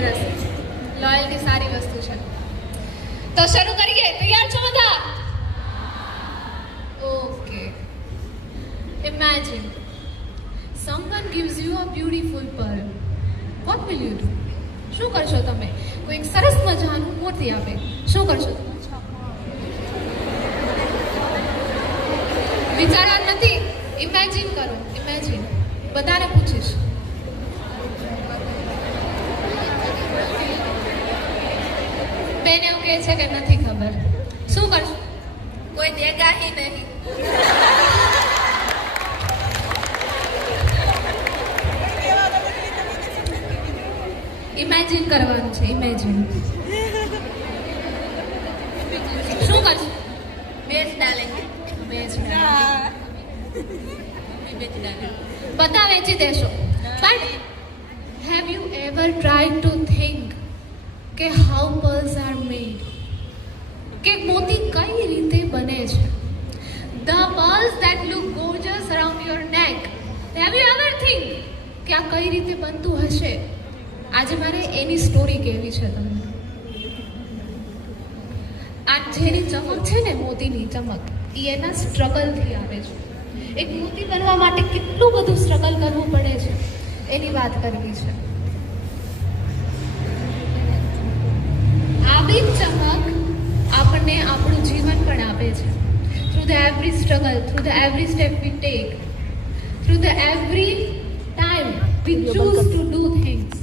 સરસ. લોયલ્ટી સારી વસ્તુ છે. તો શરૂ કરીએ. તૈયાર છો બધા? Okay. Imagine someone gives you a beautiful pearl. What will you do? શું કરશો તમે? કોઈ એક સરસ મજાનું મોતી આપે, શું કરશો? વિચારવા નથી, ઇમેજિન કરો. ઇમેજિન. બધાને પૂછીશ. બેન એવું કહે છે કે નથી ખબર. શું કરશો? કોઈ દેગા હી નહીં. ઇમેજિન કરવાનું છે. ઇમેજિન. શું કરશો? બેચ ડાલેંગે. વેચ બધા વેચી દેશો. But have you ever tried to think કે હાઉ pearls આર મેડ, કે મોતી કઈ રીતે બને છે? The pearls that look gorgeous around your neck, have you ever think કે આ કઈ રીતે બનતું હશે? આજે મારે એની સ્ટોરી કહેવી છે તમને. આ જેની ચમક છે ને, મોતીની ચમક, એ એના સ્ટ્રગલથી આવે છે. એક મોતી બનવા માટે કેટલું બધું સ્ટ્રગલ કરવું પડે છે, એની વાત કરવી છે. આવી જ ચમક આપણને આપણું જીવન પણ આપે છે. Through the every struggle, through the every step we take, through the every time V choose to do things.